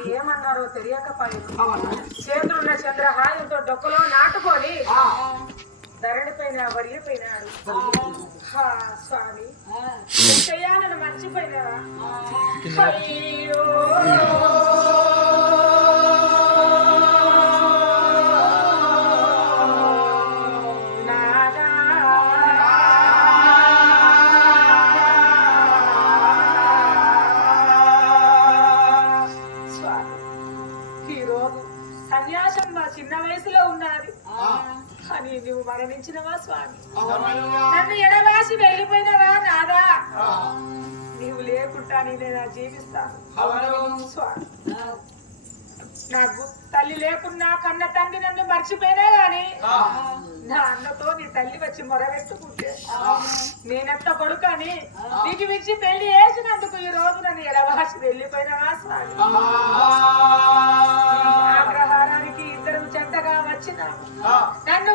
అది ఏమన్నారో తెలియకపోయింది చేతులున్న చంద్రహాయంతో డొక్కలో నాటుకొని ధరణి పైన వరిగిపోయినాడు స్వామి. చెయ్యాలని మర్చిపోయినావా? అయ్యో. అని మరణించినవా స్వామి నన్ను ఎడవాసి వెళ్ళిపోయినవా నాదా నీవు లేకుండా నేను జీవిస్తాను. స్వామి. నాకు తల్లి లేకున్నా కన్న తండ్రి నన్ను మర్చిపోయినా గాని నా అన్నతో నీ తల్లి వచ్చి మొరబెట్టుకుంటే నేనెంత కొడుకని నీకు విచ్చి పెళ్ళి చేసినందుకు ఈ రోజు నన్ను ఎడవాసి వెళ్ళిపోయినవా స్వామి? ఆగ్రహారానికి ఇద్దరు చెంతగా వచ్చినాము నన్ను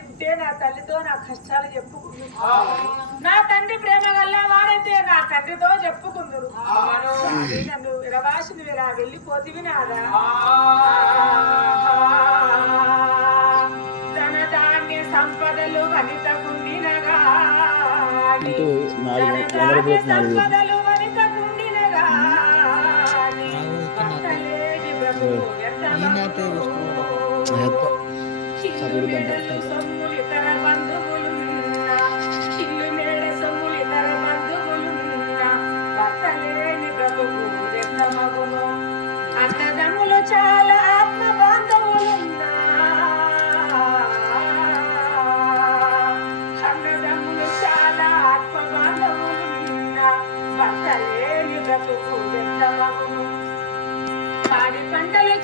ఉంటే నా తల్లితో నా కష్టాలు చెప్పుకుంది ఆహా. నా తండ్రి ప్రేమ గల్ల వాడైతే నా తండ్రితో చెప్పుకుందరు. నన్ను విరవాసిని ఇలా వెళ్ళిపోతివి నాదా ధన ధాన్య సంపదలు వనిత కుండినగా ధన ధాన్య నాలుగు సంపదలు వనిత కుండినగా వ్యర్థమగును. ఇల్లు మేడలు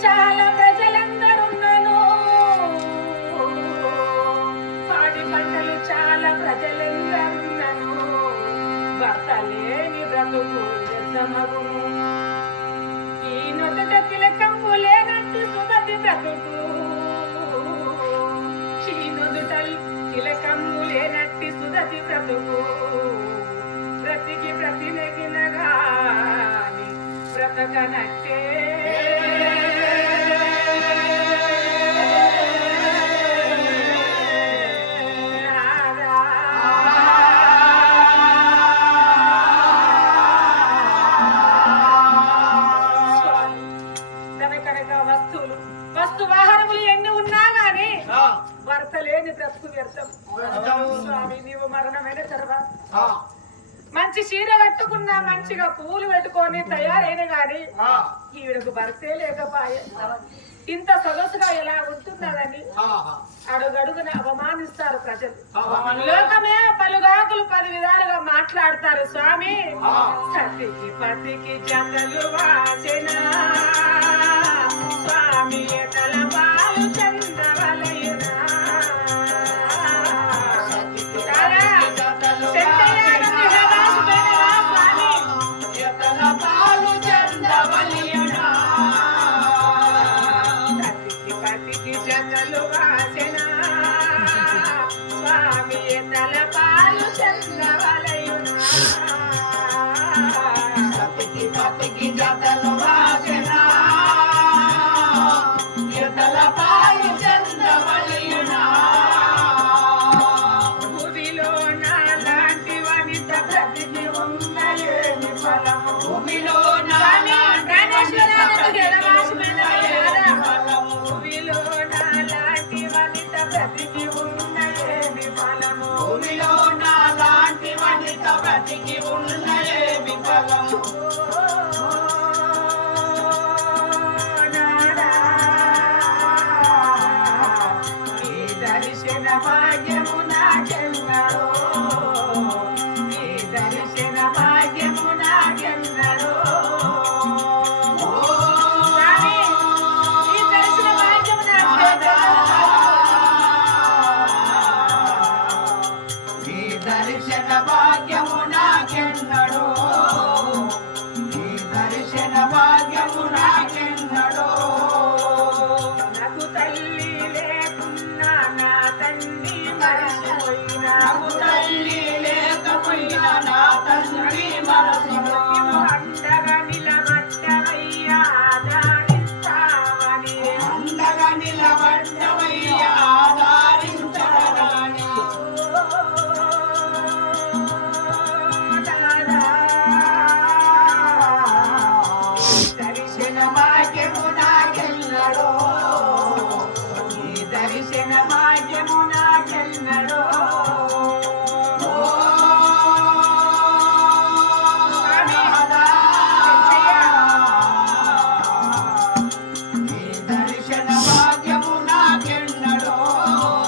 చాలా ప్రజలందరున్నను. పాడి పంటలు చాలా ప్రజలందరున్నను. భర్త లేని బ్రతుకు వ్యర్థమగును ఈ నొదట తిలకంబు లేనట్టు సుగతి బ్రతుకు. ఈ నొదుట తిలకంబు లేనట్టి సుగతి బ్రతుకు. బ్రతికి బ్రతినగినగాని బ్రతకనట్టే. మంచి చీర కట్టుకున్నా మంచిగా పూలు పెట్టుకొని తయారైన గాని. ఈవిడకు భర్తే లేకపాయే ఇంత సొగసుగా ఎలా ఉంటున్నదని. అడుగడుగున అవమానిస్తారు ప్రజలు. లోకమే పలుగాకులు పది విధాలుగా మాట్లాడతారు స్వామి. సతికి పతికి వాసిన స్వామి తలపాలు Thank you.